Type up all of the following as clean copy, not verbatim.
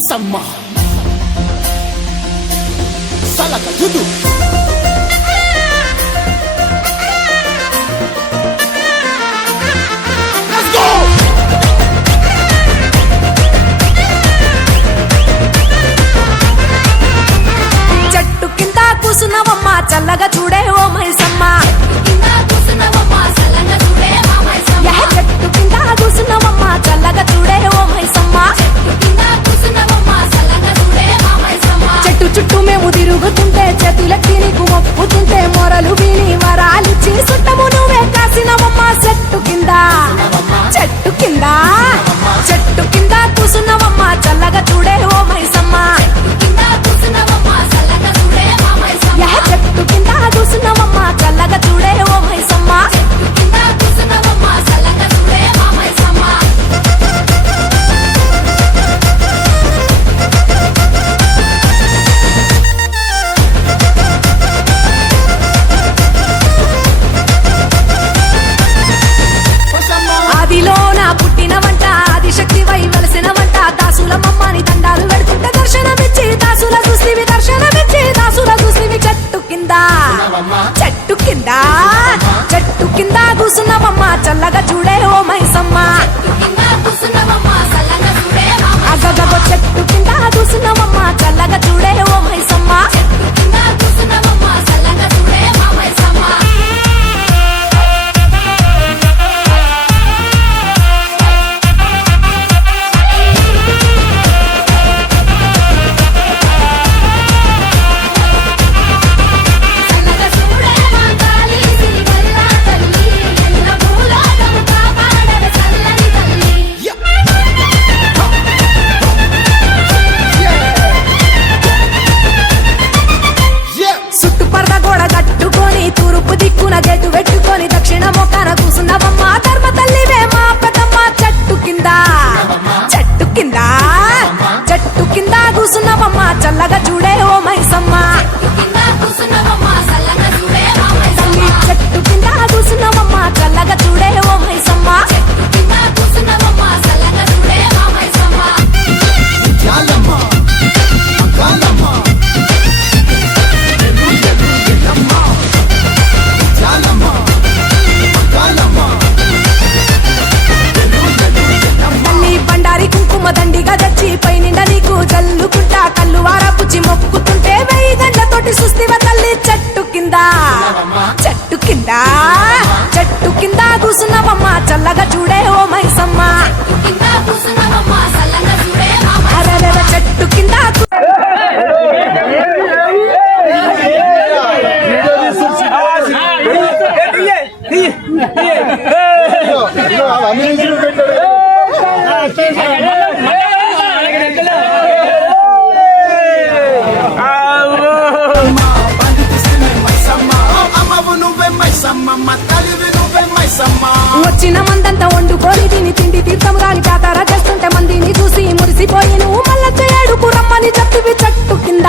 మైసమ్మ సలక దుదు చెట్టు కింద కూసున్నవమ్మ చల్లగా చూడే ఓ మైసమ్మ చెట్టు కింద కూసున్నవమ్మ చల్లగా చూడే ఓ మైసమ్మ చెట్టు చుట్టూ మేము తిరుగుతుంటే చేతులెత్తి నీకు మొక్కుతుంటే మొరలు విని వరాలిచ్చి సుట్టము నువ్వే కాసినవమ్మ చెట్టు కింద చెట్టు కింద చెట్టు కింద కూసున్నవమ్మ చల్లగా చూడే ఓ మైసమ్మ చెట్టు కింద కూసున్నవమ్మ చల్లగా చూడే ఓ మైసమ్మ ఆదిలోన పుట్టినవంట ఆదిశక్తి వై వెలసినవంట దాసుల మమ్మని దండాలు పెడుతుంటే దర్శనమిచ్చి దాసుల చూసివి దర్శనమిచ్చి దాసుల చూసివి చెట్టు కింద చెట్టు కింద చెట్టు కింద కూసున్నవమ్మ చల్లగా చూడే ఓ మైసమ్మ అగగగో చెట్టు కింద కూసున్నవమ్మ చల్లగా చూడే ఓ మైసమ్మ తూర్పు దిక్కున గేటు పెట్టుకొని దక్షిణ మొక్కన కూసున్నవమ్మ ధర్మ తల్లివే మా పెద్దమ్మ చెట్టు కింద చెట్టు కింద చెట్టు కింద కూసున్నవమ్మ చల్లగా చూడే ఓ మైసమ్మ తల్లి చెట్టు కింద కూసున్నవమ్మ చల్లగా చూడే ఓ మైసమ్మ దండిగా తెచ్చి పై నిండా నీకు జల్లుకుంటా కళ్ళు వారపుచ్చి మొక్కుతుంటే 1000 గంటలతోటి సుస్థివ తల్లి చెట్టు కింద చెట్టు కింద చెట్టు కింద కూసున్నవమ్మ చల్లగా చూడే ఓ మైసమ్మ అరెరెర చెట్టు కింద వచ్చిన మందంతా వండుకొని తిని తిండి తీర్థం రాని జాతర చేస్తుంటే మందిని చూసి మురిసిపోయి నువ్వు మళ్ళా చేయడుకు రమ్మని చెప్పివి చెట్టు కింద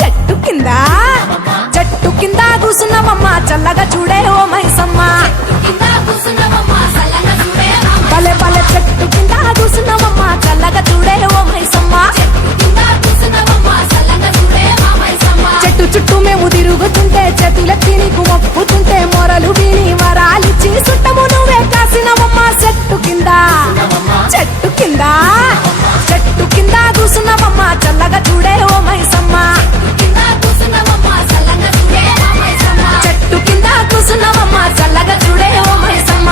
చెట్టు కింద చెట్టు కింద కూసున్నవమ్మ చల్లగా చూడే ఓ మైసమ్మ భలే భలే చెట్టు కింద కూసున్నవమ్మ చల్లగా చూడే ఓ మైసమ్మ చెట్టు చుట్టూ మేము తిరుగుతుంటే చేతులెత్తి నీకు మొక్కుతుంటే మొరలు విని వరాలిచ్చి సుట్టము నువ్వే కాసినవమ్మ చెట్టు కింద చెట్టు కింద చెట్టు కింద కూసున్నవమ్మ చల్లగా చూడే ఓ మైసమ్మ చెట్టు కింద కూసున్నవమ్మ చల్లగా చూడే ఓ మైసమ్మ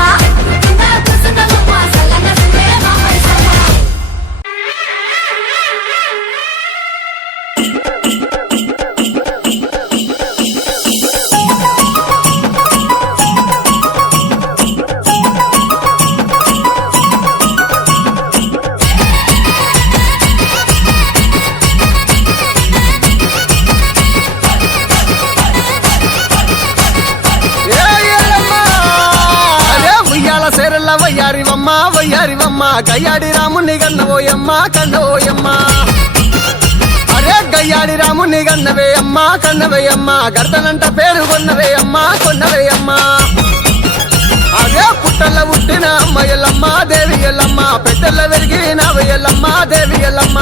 వయ్యారివమ్మ గయ్యాడి రాముని గన్నవోయమ్మ కన్నవోయమ్మ అరే గయ్యాడి రాముని గన్నవే అమ్మ కన్నవే అమ్మ గర్దనంట పేరు కొన్నవే అమ్మ కొన్నవే అమ్మ అరే పుట్టల్ల పుట్టిన అమ్మ ఎల్లమ్మ దేవి ఎల్లమ్మ పెట్టెల్ల వెలిగినవ ఎల్లమ్మ దేవి ఎల్లమ్మ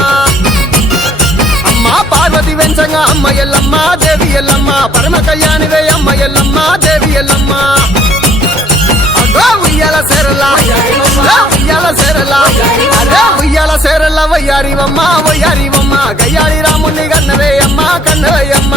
అమ్మ పార్వతి వెంచంగా అమ్మ ఎల్లమ్మ దేవి ఎల్లమ్మ పరమ కళ్యాణివే అమ్మ ఎల్లమ్మ దేవి ఎల్లమ్మ అగో ఉయ్యాల సేరలా ఉయ్యాల సేరలా అరే ఉయ్యాల సేరల్ల వయ్యారివమ్మ వయ్యారివమ్మ గయ్యాడి రాముని కన్నవే అమ్మ కన్నవే అమ్మ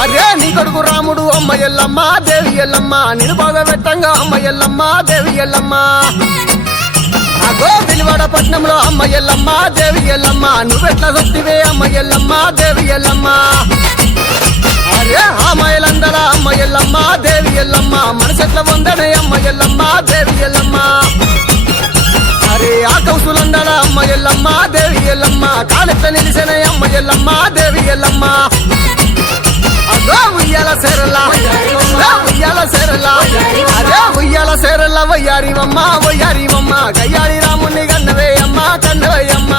అరే నీ కొడుకు రాముడు అమ్మ ఎల్లమ్మ దేవి ఎల్లమ్మ నిన్ను బాగా పెట్టంగా అమ్మ ఎల్లమ్మ దేవి ఎల్లమ్మ అగో విలువడ పట్నంలో అమ్మ ఎల్లమ్మ దేవి ఎల్లమ్మ నువ్వెట్లా సొత్తివే అమ్మ ఎల్లమ్మ దేవి ఎల్లమ్మ అరే అమ్మాయిలందర అమ్మ ఎల్లమ్మ దేవి ఎల్లమ్మ మనసెట్ల వందనే అమ్మ ఎల్లమ్మ దేవి ఎల్లమ్మ అరే ఆ కౌసులందర అమ్మ ఎల్లమ్మ దేవి ఎల్లమ్మ కాలెట్ల నిలిసిన అమ్మ ఎల్లమ్మ దేవి ఎల్లమ్మ అగో ఉయ్యాల సేరలా ఉయ్యాల సేరలా అరే ఉయ్యాల సేరల్ల వయ్యారివమ్మ వయ్యారివమ్మ గయ్యాడి రాముని కన్నవే అమ్మ కన్నవే అమ్మ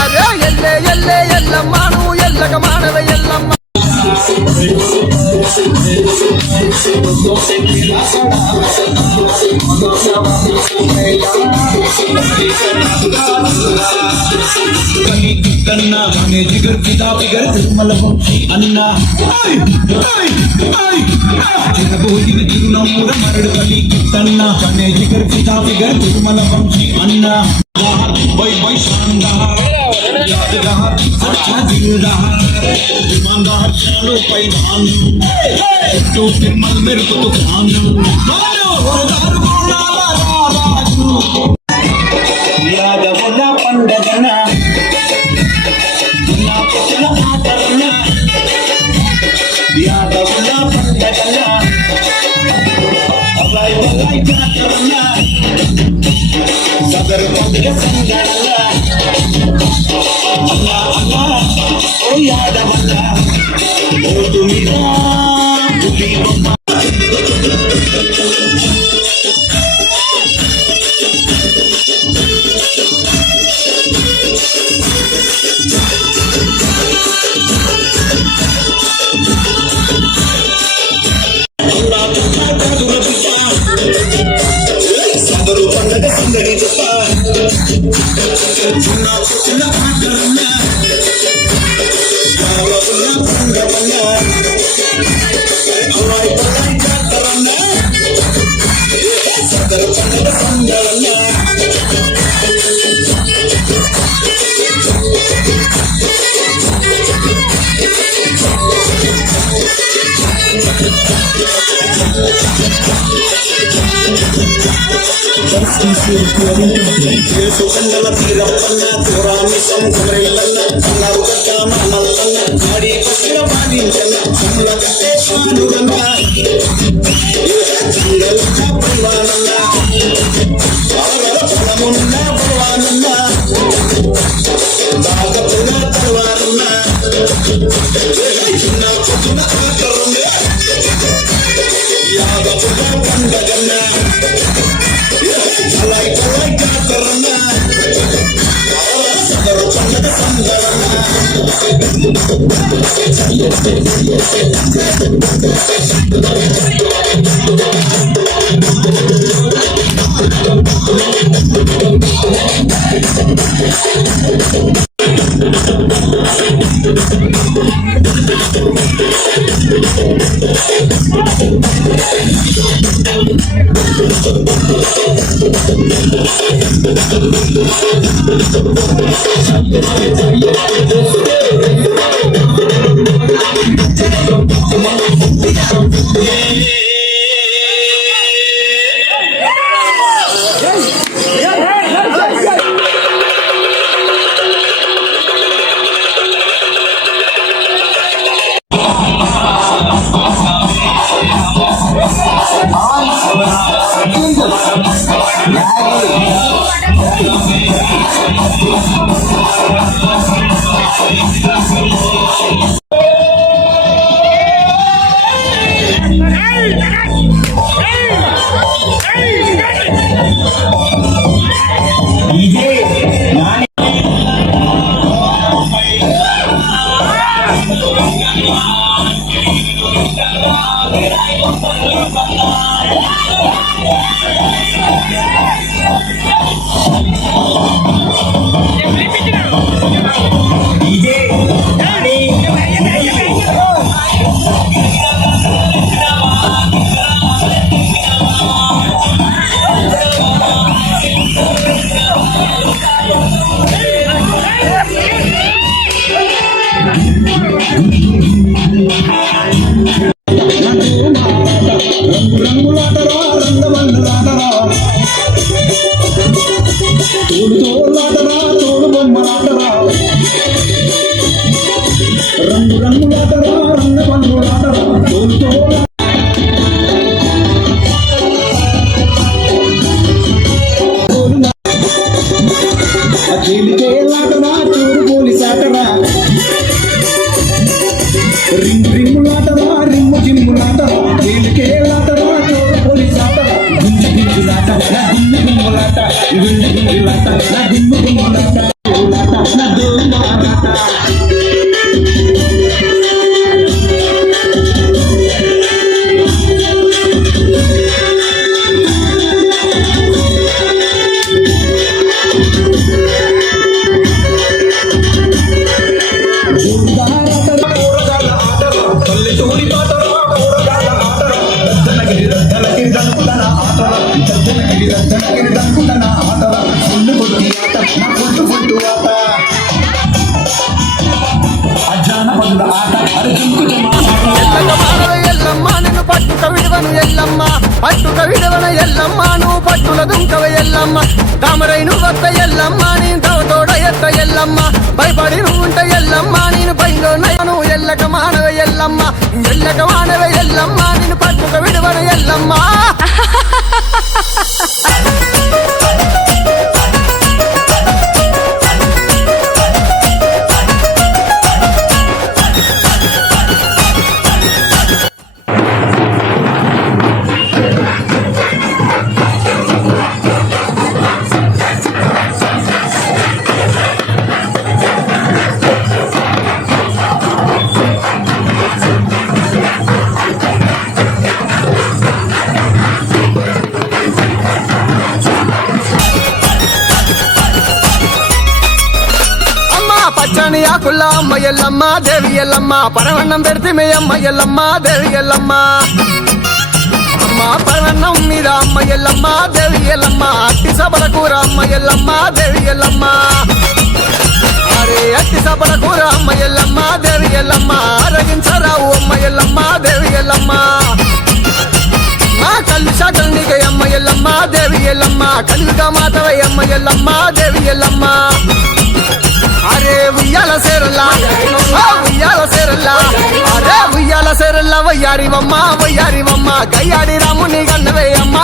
అరే ఎల్లే ఎల్లే ఎల్లమ్మ నువ్వు ఎల్లక మానవే ఎల్లమ్మ కన్నా మనే జిగర్ పితా పిగర్ తిరుమల వంశీ అన్నా చిరబోయిన తిరునమ్ముర మరడు కలి కన్నా మనే జిగర్ పితా పిగర్ తిరుమల వంశీ అన్నా బై బై శాందార్ యాదగార్ సచ్చా దిల్దార్ ईमानदार चलो पैदान तो तिरमल मेरे को तो खाना रोदार बोला राजू यादवना पंडगना ना कुचला आदरना यादवना पंडगना अलाई बलाई जातरना सदर पंडग संगना अल्लाह अल्लाह ओ यादवना ओ तुमिरा तुमी मम्मा సదరు పండగ సందడి చెప్ప చిన్న చిన్న ఆటలన్నా యావన్న పండగన్నా అల్లాయ్ బల్లాయ్ జాతరన్నా సదరు పండగ సందడన్నా సుగంధల తీరప్పన్న పురామిసం కుమరిల్లన్న అన్నారు కట్టామ నల్లన్న నాడి పక్షుల బాధించన్న సమ్ముల కట్టే పానుగన్న జంగలన్న పల్వానన్న ఆవర ఫలమున్న పల్వానన్న దాగతున్న తల్వానన్న చిన్న పుట్టిన ఆకరన్న యాదపుల పండగన్న అలై కలై జాతరన్న సదరు పండగ సందరన్న Angels. రంగులాటరా రంగబంధులాటరా తోడు తోలాటరా తోడు బొమ్మలాటరా రంగులాటరా రంగబంధులాటరా తోడు తోలా లాటరా తోడు పోలీసాటరా రింగులాటరా రిమ్ము జిమ్ములాటరా లాటరా తోడు పోలీసాటరా గుంజులాట గుమ్ములాట గుంజులాట గుమ్ములాట నా దోమాట పల్లెటూరి పాటరా ఊరగాల ఆటరా రద్దనగిరి దంకుదన ఆటరా రద్దనగిరి దంకుదన ఆటరా ఫుల్లు కొట్టి ఆట నా ఫుట్టు ఆట అజానపదుల ఆట అర్జున్కు ఎల్లమ్మ నిన్ను పట్టుక విడవను ఎల్లమ్మ పట్టుక విడవన ఎల్లమ్మ నువ్వు పట్టుల దుంకవ ఎల్లమ్మ తామరైను వద్ద ఎల్లమ్మ నేను తోడ ఎత్త ఎల్లమ్మ భయపడి నువ్వుంట ఎల్లమ్మ నేను బయలు నయను ఎల్లక మానవ ఎల్లమ్మ ఎల్లమ్మ నేను పట్టుక విడవన ఎల్లమ్మ పచ్చని ఆకుల్ల అమ్మ ఎల్లమ్మ దేవి ఎల్లమ్మ పరవన్నం పెడితే మే అమ్మ ఎల్లమ్మ దేవి ఎల్లమ్మ అమ్మ పరవన్నం మీద అమ్మ ఎల్లమ్మ దేవి ఎల్లమ్మ అట్టి సబల కూర అమ్మ ఎల్లమ్మ దేవి ఎల్లమ్మ అరే అట్టి సబల కూర అమ్మ ఎల్లమ్మ దేవి ఎల్లమ్మ అరగించరావు అమ్మ ఎల్లమ్మ దేవి ఎల్లమ్మ మా కళ్ళు శాఖలు నీకే అమ్మ ఎల్లమ్మ దేవి ఎల్లమ్మ కలివిగా మాతవై అమ్మ ఎల్లమ్మ దేవి ఎల్లమ్మ అరే ఉయ్యాల సేరల్లా అరే ఉయ్యాల సేరల్లా వయ్యారివమ్మ గయ్యాడి రాముని కన్నవేయమ్మ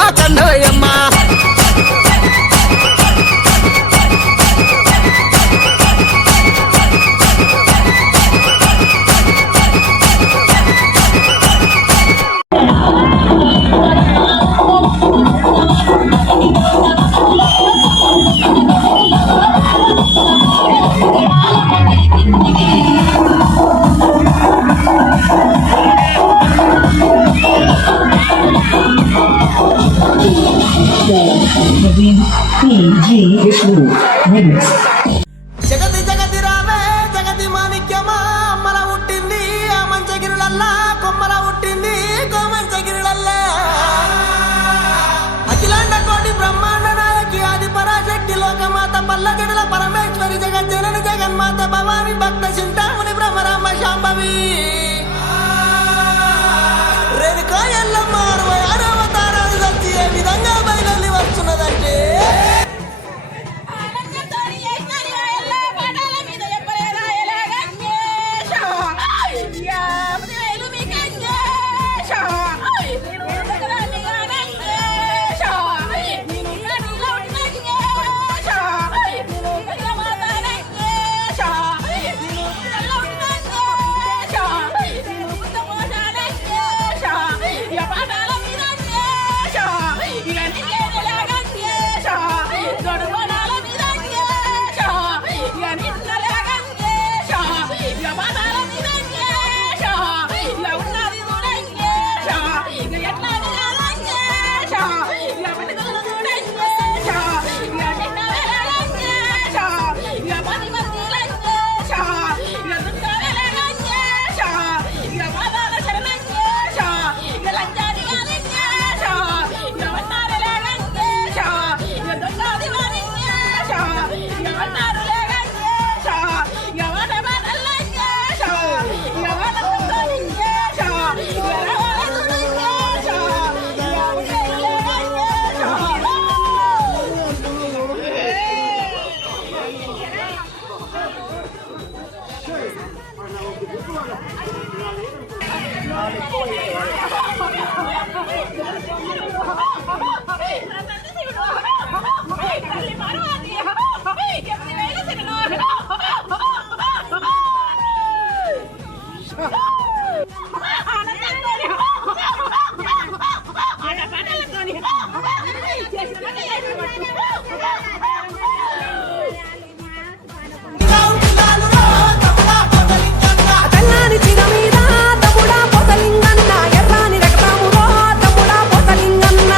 తెల్లాని చిర మీద తమ్ముడా పోతలింగన్న ఎర్రాని రక్తములో తమ్ముడా పోతలింగన్న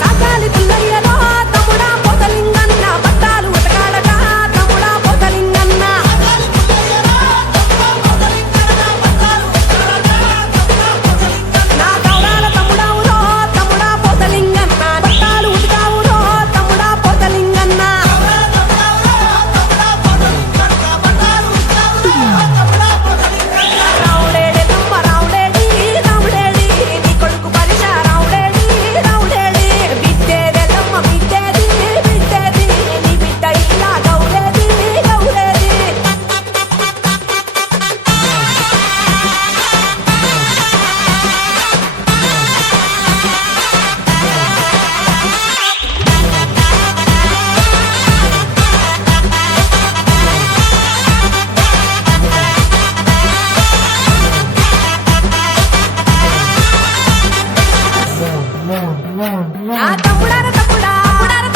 సాకాలి పుల్లయ్యలో తమ్ముడా పోతలింగన్న పట్టాలు ఉతకాడట తమ్ముడా పోతలింగన్న నా గౌరాల తమ్ముడావురో తమ్ముడా పోతలింగన్న పట్టాలు ఉతకావురో తమ్ముడా పోతలింగన్న రావుడేడే తుమ్మ రావుడేడి రావుడేడి నీ కొడుకు పరిష రావుడేడి రావుడేడి బిడ్డేదెల్లమ్మ బిడ్డేది బిడ్డేది నీ బిడ్డ ఇలా గౌరేది గౌరేది ఆ తమ్ముడార తమ్ముడా తమ్ముడార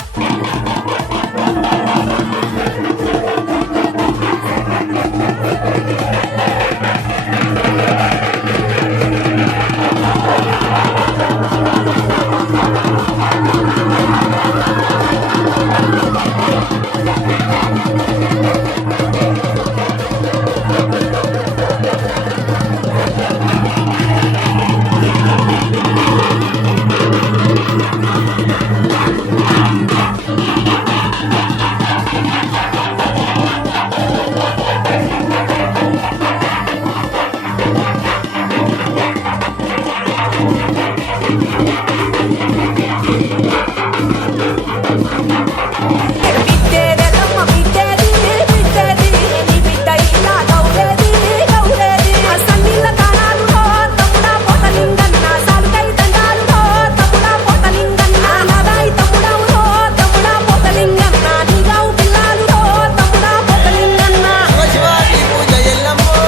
బిడ్డేదెల్లమ్మ బిడ్డేది బిడ్డేది నీ బిడ్డ ఇలా గౌరేది గౌరేది సన్నిళ్ళ తాళాలులో తమ్ముడా పోతలింగన్న సాలుకై దండాలులో తమ్ముడా పోతలింగన్న నాదాయి తమ్ముడావులో తమ్ముడా పోతలింగన్న నీగావు పిల్లాలులో తమ్ముడా పోతలింగన్న శివాజీ పూజ ఎల్లమ్మో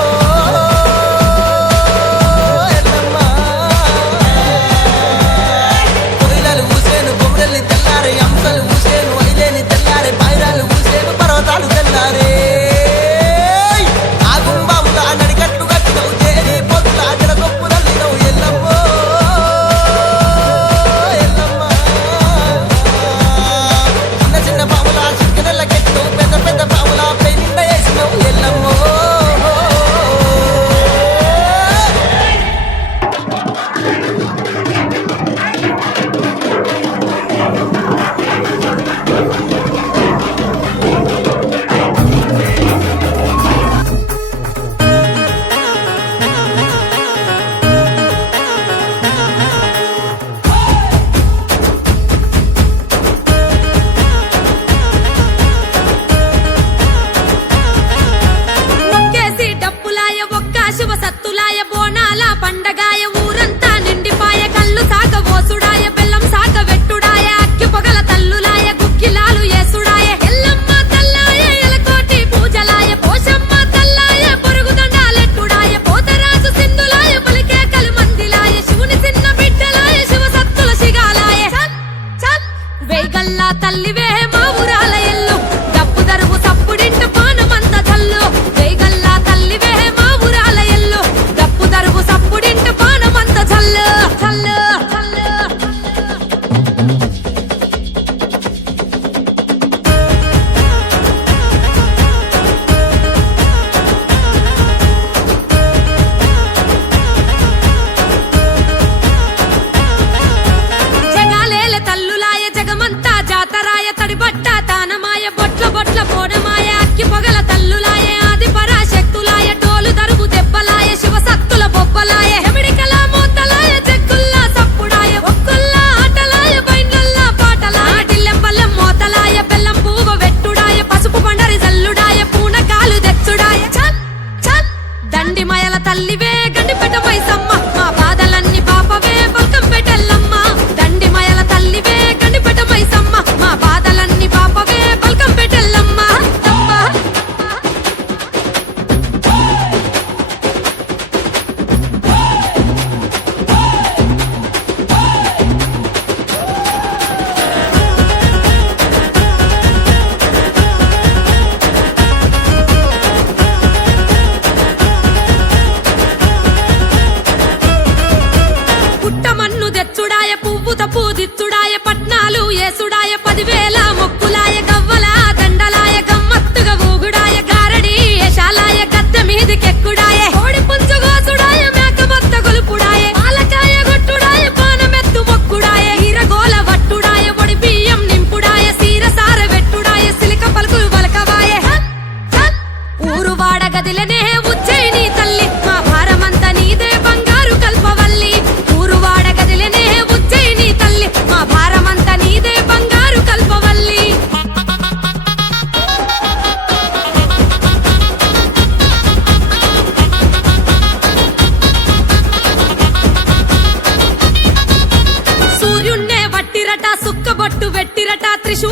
ఎల్లమ్మ కోయిలలు ఊసేను కొమ్రెల్లి తెల్లారే అంశలు ఊసేను ఐలేని తెల్లారే పైరాలు ఊసేను పర్వతాలు తెల్లారే ఆ గుంబాముల నడికట్టు కట్టినవు చేరి పొద్దుల అజల కొప్పు తల్లినవు ఎల్లమ్మో ఎల్లమ్మ చిన్న చిన్న పాముల చిక్కెనెల్ల కెట్టినవు పెద్ద పెద్ద పాముల పై నిండ వేసినవు ఎల్లమ్మో ఒక్కేసి డప్పులాయ ఒక్క శుభ సత్తులాయ బోనాల పండగాయ ఊరంతా నిండిపాయ కళ్ళు సాక ఓసుడాయ బెల్లం సాక వెట్టుడాయ అక్కి పొగల తల్లులాయ గుక్కిలాలు ఏసుడాయ ఎల్లమ్మ తల్లాయ ఎలకోటి పూజలాయ పోషమ్మ తల్లాయ పొరుగు దండాలెట్టుడాయ పోతరాజు సింధులాయ పలికేకలు మందిలాయ శివుని చిన్న బిడ్డలాయ శివ సత్తుల శిగాలాయ చల్ చల్ వేగల్లా తల్లివే మా ఊరాల ఎల్లు డప్పు దరువు సప్పుడింట పానమంత చల్లు వేగల్లా తల్లివే మా ఊరాల ఎల్లు డప్పు దరువు సప్పుడింట పానమంత చల్లు చల్లు చల్లు జగాలేల తల్లులాయ జగమంతా జాతరాయ తడిబట్ట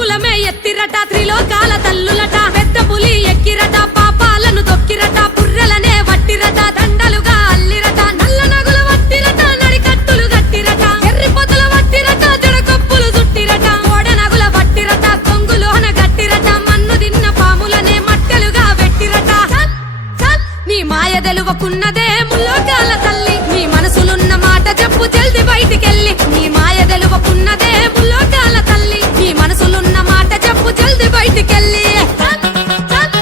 త్రిశూలమే ఎత్తిరట త్రిలోకాల తల్లులట పెద్ద పులి ఎక్కిరట పాపాలను తొక్కిరట పుర్రెలనే వట్టిరట దండలుగా అల్లిరట నల్ల నగుల వట్టిరట నడికట్టులు గట్టిరట ఎర్రి పొదల వట్టిరట జడకొప్పులు చుట్టిరట ఓడ నగుల వట్టిరట కొంగులోన గట్టిరట మన్ను తిన్న పాములనే మట్టెలుగా వెట్టిరట చల్ చల్ నీ మాయ తెలువకున్నదే ముల్లోకాల తల్లి నీ మనసులున్న మాట చెప్పు జల్ది బయటికెళ్ళి నీ మాయ తెలువకున్నదే ముల్లోకాల తల్లి నీ మనసులున్న మాట చెప్పు జల్ది బయటికెళ్ళి చల్ చల్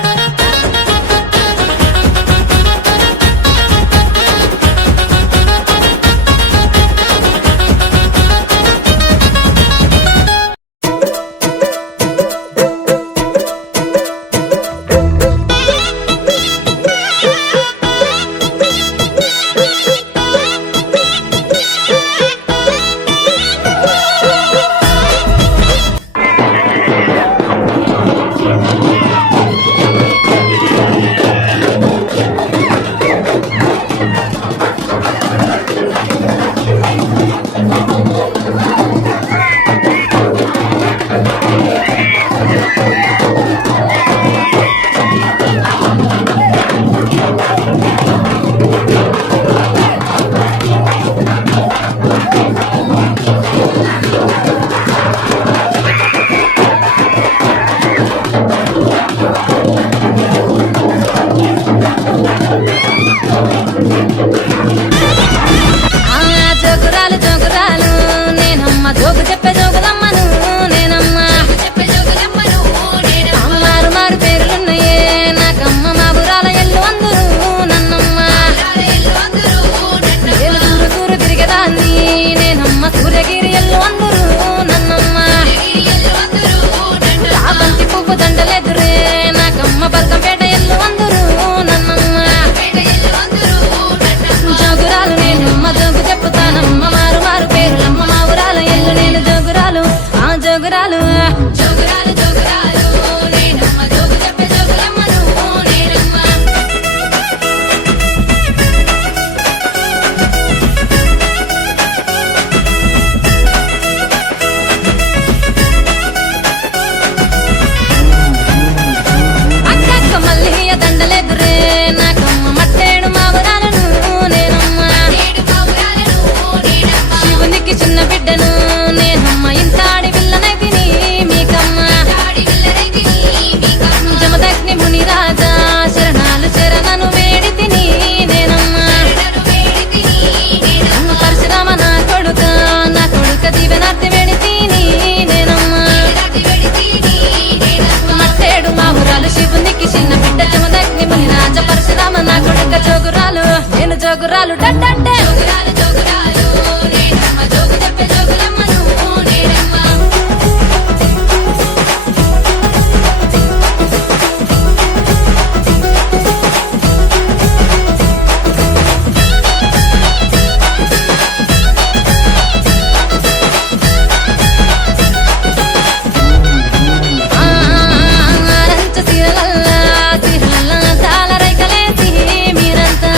జోగురాలు జోగురాలు నేనమ్మ జోగు చెప్పే జోగులమ్మను నేనమ్మ మారు మారు పేర్లున్నాయే నాకమ్మ మా బురాల ఎల్లు అందరూ నన్నమ్మ నేను సూరు సూరు తిరిగేదాన్ని నేనమ్మ సూర్యగిరి ఎల్లు అందరూ నన్నమ్మ రాబంతి పువ్వు దండలెదురే నాకమ్మ బల్కంపేట ఎల్లు అందరూ నన్నమ్మ జోగురాలు నేనమ్మ జోగు చెప్పుతానమ్మ మారు మారు పేరులమ్మ మా ఊరాల ఎల్లు నేను జోగురాలు ఆ జోగురాలు జోగురాలు జోగురాలు నేనమ్మ జోగు చెప్పే జోగులమ్మను నేనమ్మ అక్కక్క మల్లియ దండలెదురే నాకమ్మ మట్టేడు మా ఊరాలను నేనమ్మ శివునికి చిన్న బిడ్డను నేనమ్మ ఇంతాడి పిల్లనైతిని మీకమ్మ జమదగ్ని ముని రాజా శరణాలు శరణను వేడి తిని నేనమ్మ పరశురామ నా కొడుక దీవెనార్తి వేడి తిని నేనమ్మ మట్టేడు మా ఊరాలు శివునికి చిన్న బిడ్డ జమదగ్ని ముని రాజ పరశురామ నా కొడుక జోగురాలు నేను జోగురాలు డడ్డంటే జోగురాలు జోగురాలు నేనమ్మ జోగు చెప్పే జోగులమ్మను నేనమ్మ ఆరంచ సీరలల్లా సీరలల్లా తాళ రైకలేసి మీరంతా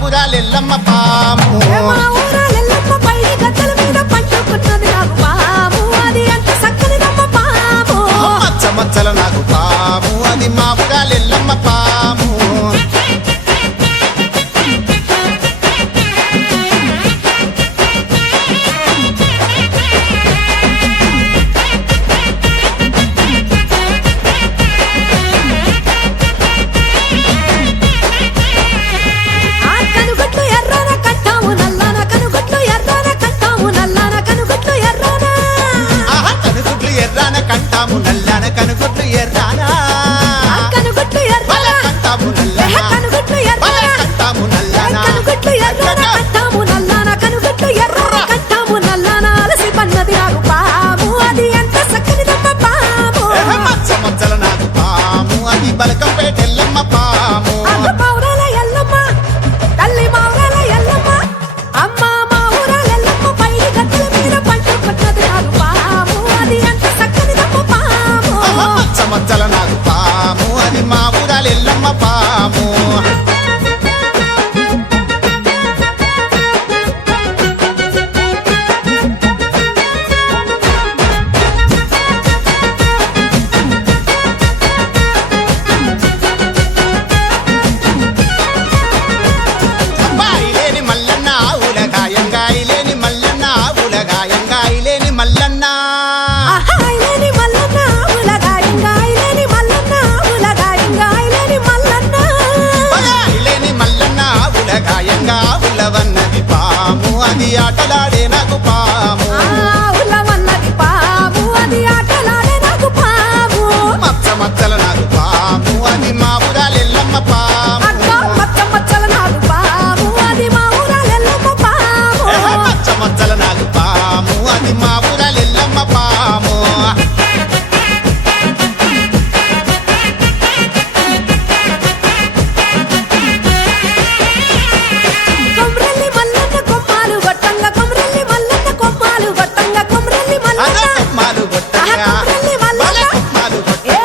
బురాలెల్లమ్మ పాము ఏ మా ఊరాలెల్లమ్మ పైడి గద్దల మీద పండుకున్నది నాకు పాము అది ఎంత చక్కనిదమ్మ పాము మచ్చ మచ్చల నాకు పాము అది మా బురాలెల్లమ్మ పాము ఆ కనుగొట్లు ఎర్రన కట్టాము నల్లన కనుగొట్లు ఎర్రన కట్టాము నల్లన కనుగొట్లు ఎర్రన ఆహా కనుగుడ్లు ఎర్రాన కంటాము నల్లాన కనుగుడ్లు ఎర్రాన ఆ కనుగొట్లు ఎర్రన కంటాము ఏ నల్లాన కనుగొట్లు ఎర్రన కంటాము ఏ నల్లాన కనుగొట్లు ఎర్రన కట్టాము నల్లన కనుగొట్లు ఎర్రన కట్టాము నల్లన అలసి పన్నది నాకు పాము అది ఎంత చక్కనిదమ్మ పాము మచ్చ మచ్చల నాకు పాము అది బలకంపేట ఎల్లమ్మ పాము అమ్మ మౌరాల ఎల్లమ్మ తల్లి మౌరాల ఎల్లమ్మ అమ్మ మౌరాల ఎల్లమ్మ పైడి గద్దల మీద పండుకున్నది నాకు పాము అది ఎంత చక్కనిదమ్మ పాము మచ్చ మచ్చల నాకు పాము అది మా ఊరాల ఎల్లమ్మ పాము బాయిలేని మల్లన్న ఉలగాయంగాయిలేని మల్లన్న ఉలగాయంగాయిలేని మల్లన్న ఆహాయిలేని మల్లన్న ఉలగాయంగాయిలేని మల్లన్న ఉలగాయంగాయిలేని మల్లన్న బాయిలేని మల్లన్న ఉలగాయంగా ఉలవన్నది పాము అది ఆటలాడే నాకు పాము ఆ ఉలవన్నది పాము అది ఆటలాడే నాకు పాము మచ్చ మచ్చల నాకు పాము అది మా ఊరాల ఎల్లమ్మ పాము అక్క మచ్చ మచ్చల నాకు పాము అది మా ఊరాలెల్లమ్మ పాము మచ్చ మచ్చల నాకు పాము అది మా ఊరాల ఎల్లమ్మ పాము కొమ్రెల్లి మల్లన్న కొమ్మాలు గొట్టంగా కొమ్రెల్లి మల్లన్న కొమ్మాలు గొట్టంగా కొమ్రెల్లి మల్లన్న కొమ్మాలు గొట్టంగా కొమ్రెల్లి మల్లన్న కొమ్మాలు ఏ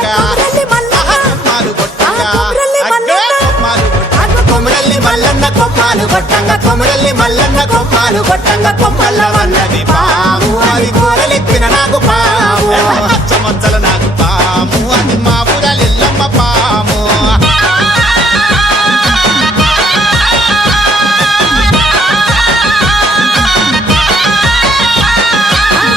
గొట్టంగా కొమ్రెల్లి మల్లన్న కొమ్మరల్లి మల్లన్న కొమ్మాలు కొట్టంగా కొమ్మరల్లి మల్లన్న కొమ్మాలు కొట్టంగా కొమ్మల్ల వన్నది పాము అది కూరలిప్పిన నాకు పాము మచ్చ మచ్చల నాకు పాము అది మా ఊరాల ఎల్లమ్మ పాము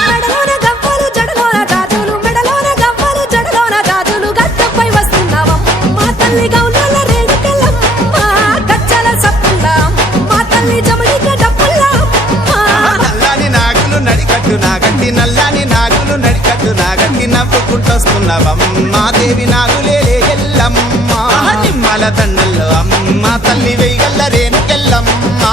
మెడలోన గవ్వలు జడలోన గాజులు మెడలోన గవ్వలు జడలోన గాజులు గద్దపై వస్తున్నావమ్మ తల్లి గౌనల రేణుకెళ్ళమ్మ గచ్చల సప్పుల్ల మా తల్లి జమడిక డప్పుల్లమ్మ నల్లాని నాగులు నడికట్టు నాగట్టి నల్లాని నాగులు నడికట్టు నాగట్టి నవ్వుకుంటొస్తున్నావమ్మ దేవి నాగులే ఎల్లమ్మ నిమ్మల దండల్లో అమ్మ తల్లి వెయ్యగల్ల రేణుకెళ్ళమ్మ మా